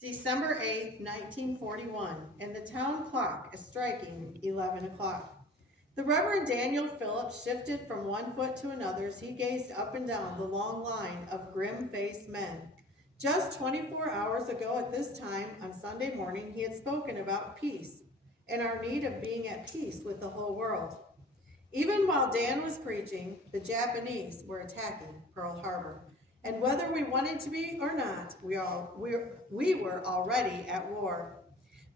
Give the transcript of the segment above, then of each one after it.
December 8, 1941, and the town clock is striking 11 o'clock. The Reverend Daniel Phillips shifted from one foot to another as he gazed up and down the long line of grim-faced men. Just 24 hours ago at this time on Sunday morning, he had spoken about peace and our need of being at peace with the whole world. Even while Dan was preaching, the Japanese were attacking Pearl Harbor. And whether we wanted to be or not, we were already at war.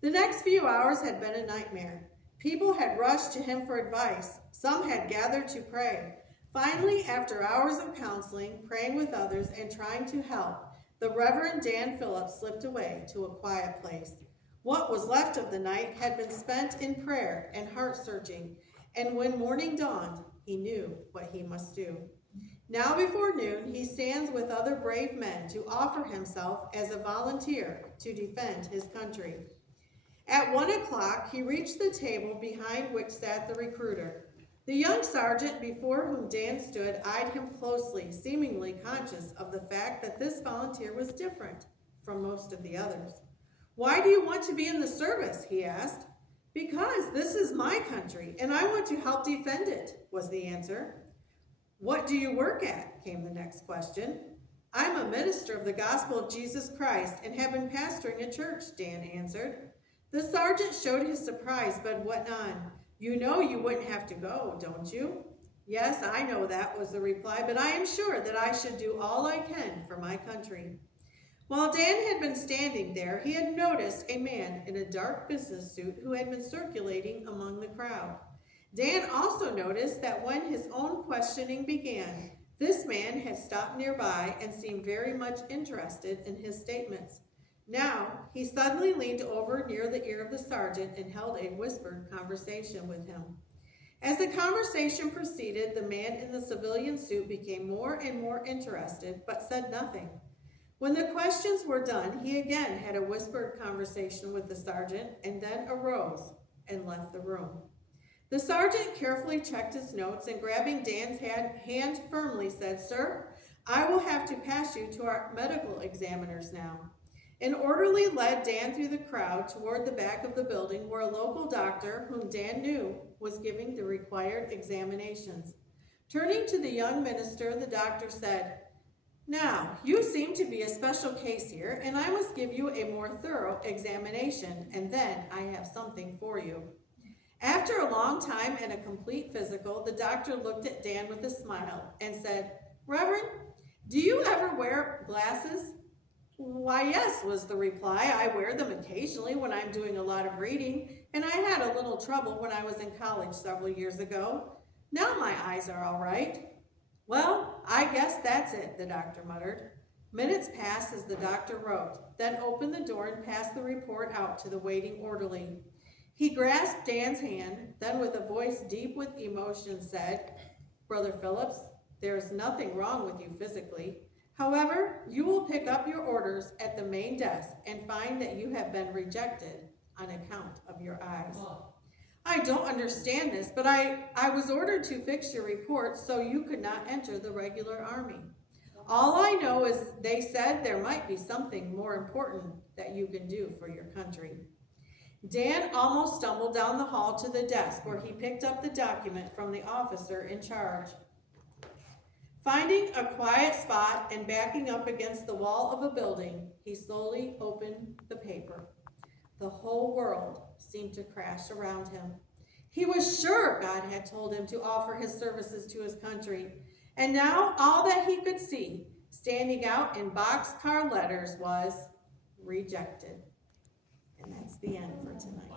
The next few hours had been a nightmare. People had rushed to him for advice. Some had gathered to pray. Finally, after hours of counseling, praying with others, and trying to help, the Reverend Dan Phillips slipped away to a quiet place. What was left of the night had been spent in prayer and heart-searching, and when morning dawned, he knew what he must do. Now before noon, he stands with other brave men to offer himself as a volunteer to defend his country. At 1 o'clock, he reached the table behind which sat the recruiter. The young sergeant before whom Dan stood eyed him closely, seemingly conscious of the fact that this volunteer was different from most of the others. "Why do you want to be in the service?" he asked. "Because this is my country, and I want to help defend it," was the answer. "What do you work at?" came the next question. "I'm a minister of the gospel of Jesus Christ and have been pastoring a church," Dan answered. The sergeant showed his surprise, but went on. "You know you wouldn't have to go, don't you?" "Yes, I know that," was the reply, "but I am sure that I should do all I can for my country." While Dan had been standing there, he had noticed a man in a dark business suit who had been circulating among the crowd. Dan also noticed that when his own questioning began, this man had stopped nearby and seemed very much interested in his statements. Now, he suddenly leaned over near the ear of the sergeant and held a whispered conversation with him. As the conversation proceeded, the man in the civilian suit became more and more interested, but said nothing. When the questions were done, he again had a whispered conversation with the sergeant and then arose and left the room. The sergeant carefully checked his notes and grabbing Dan's hand firmly said, "Sir, I will have to pass you to our medical examiners now." An orderly led Dan through the crowd toward the back of the building where a local doctor, whom Dan knew, was giving the required examinations. Turning to the young minister, the doctor said, "Now, you seem to be a special case here, and I must give you a more thorough examination, and then I have something for you." After a long time and a complete physical, the doctor looked at Dan with a smile and said, "Reverend, do you ever wear glasses?" "Why, yes," was the reply. "I wear them occasionally when I'm doing a lot of reading, and I had a little trouble when I was in college several years ago. Now my eyes are all right." "Well, I guess that's it," the doctor muttered. Minutes passed as the doctor wrote, then opened the door and passed the report out to the waiting orderly. He grasped Dan's hand, then with a voice deep with emotion said, "Brother Phillips, there is nothing wrong with you physically. However, you will pick up your orders at the main desk and find that you have been rejected on account of your eyes." "I don't understand this, but I was ordered to fix your report so you could not enter the regular army. All I know is they said there might be something more important that you can do for your country." Dan almost stumbled down the hall to the desk where he picked up the document from the officer in charge. Finding a quiet spot and backing up against the wall of a building, he slowly opened the paper. The whole world seemed to crash around him. He was sure God had told him to offer his services to his country, and now all that he could see, standing out in boxcar letters, was "rejected." And that's the end for tonight.